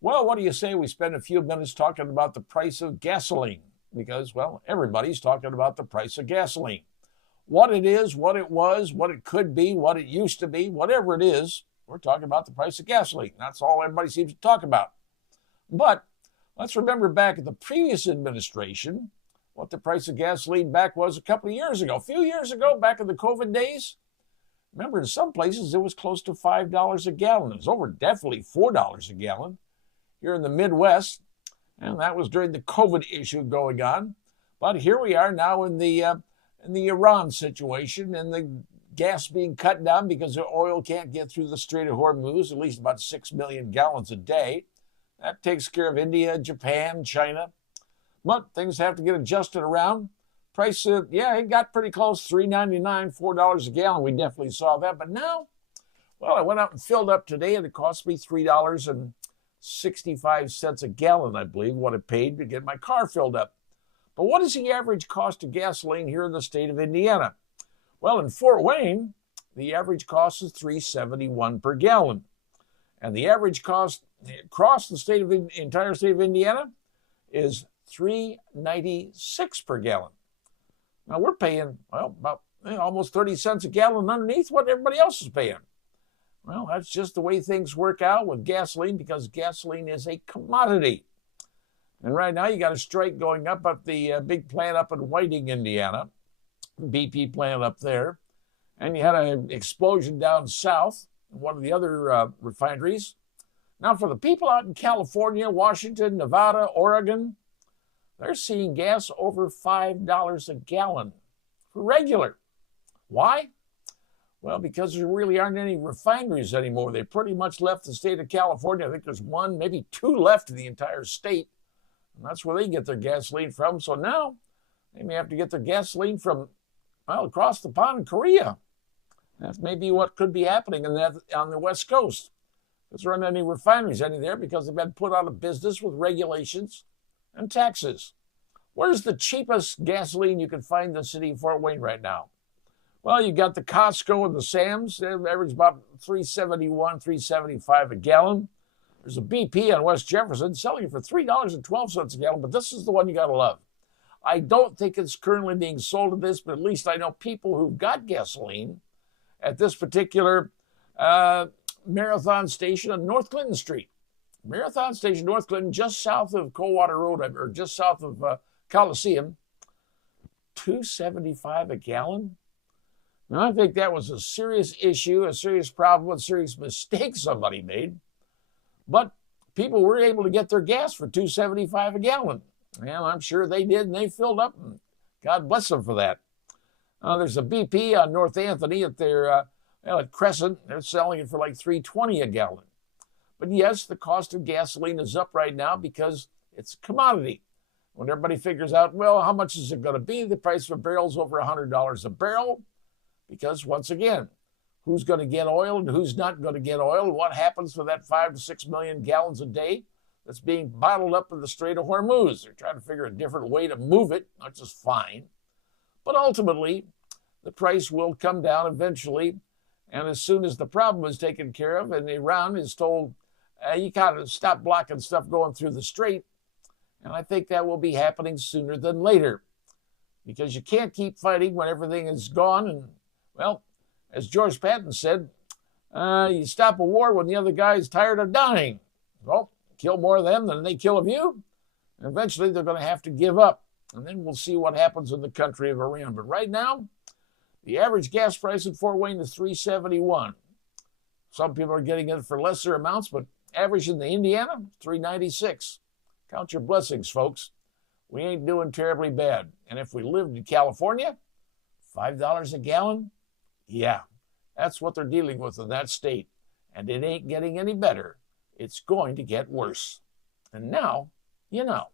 Well, what do you say we spend a few minutes talking about the price of gasoline? Because, well, everybody's talking about the price of gasoline. What it is, what it was, what it could be, what it used to be, whatever it is, we're talking about the price of gasoline. That's all everybody seems to talk about. But let's remember back at the previous administration, what the price of gasoline back was a couple of years ago. A few years ago, back in the COVID days, remember in some places it was close to $5 a gallon. It was over definitely $4 a gallon here in the Midwest, and that was during the COVID issue going on. But here we are now in the Iran situation and the gas being cut down because the oil can't get through the Strait of Hormuz, at least about 6 million gallons a day. That takes care of India, Japan, China. But things have to get adjusted around. Price, it got pretty close, $3.99, $4 a gallon. We definitely saw that. But now, well, I went out and filled up today, and it cost me $3.65 a gallon, I believe, what it paid to get my car filled up. But what is the average cost of gasoline here in the state of Indiana? Well, in Fort Wayne, the average cost is $3.71 per gallon. And the average cost across the entire state of Indiana is $3.96 per gallon. Now we're paying, well, about almost 30 cents a gallon underneath what everybody else is paying. Well, that's just the way things work out with gasoline because gasoline is a commodity. And right now you got a strike going up at the big plant up in Whiting, Indiana, BP plant up there. And you had an explosion down south in one of the other refineries. Now for the people out in California, Washington, Nevada, Oregon, they're seeing gas over $5 a gallon for regular. Why? Well, because there really aren't any refineries anymore. They pretty much left the state of California. I think there's one, maybe two left in the entire state. And that's where they get their gasoline from. So now they may have to get their gasoline from, well, across the pond in Korea. That's maybe what could be happening on the West Coast. There aren't any refineries there because they've been put out of business with regulations and taxes. Where's the cheapest gasoline you can find in the city of Fort Wayne right now? Well, you got the Costco and the Sam's. They average about $3.71, $3.75 a gallon. There's a BP on West Jefferson selling it for $3.12 a gallon, but this is the one you got to love. I don't think it's currently being sold at this, but at least I know people who've got gasoline at this particular Marathon Station on North Clinton Street. Marathon Station, North Clinton, just south of Coldwater Road, or just south of Coliseum. $2.75 a gallon? Now, I think that was a serious issue, a serious problem, a serious mistake somebody made. But people were able to get their gas for $2.75 a gallon. Well, I'm sure they did, and they filled up, and God bless them for that. There's a BP on North Anthony at their at Crescent. They're selling it for like $3.20 a gallon. But yes, the cost of gasoline is up right now because it's a commodity. When everybody figures out, well, how much is it going to be? The price of a barrel is over $100 a barrel. Because once again, who's going to get oil and who's not going to get oil? What happens with that 5 to 6 million gallons a day that's being bottled up in the Strait of Hormuz? They're trying to figure a different way to move it, which is fine. But ultimately, the price will come down eventually. And as soon as the problem is taken care of and Iran is told, you got to stop blocking stuff going through the strait. And I think that will be happening sooner than later. Because you can't keep fighting when everything is gone. And, well, as George Patton said, you stop a war when the other guy is tired of dying. Well, kill more of them than they kill of you. And eventually they're going to have to give up. And then we'll see what happens in the country of Iran. But right now, the average gas price in Fort Wayne is $3.71. Some people are getting it for lesser amounts, but average in the Indiana, $3.96. Count your blessings, folks. We ain't doing terribly bad. And if we lived in California, $5 a gallon, yeah, that's what they're dealing with in that state. And it ain't getting any better. It's going to get worse. And now, you know.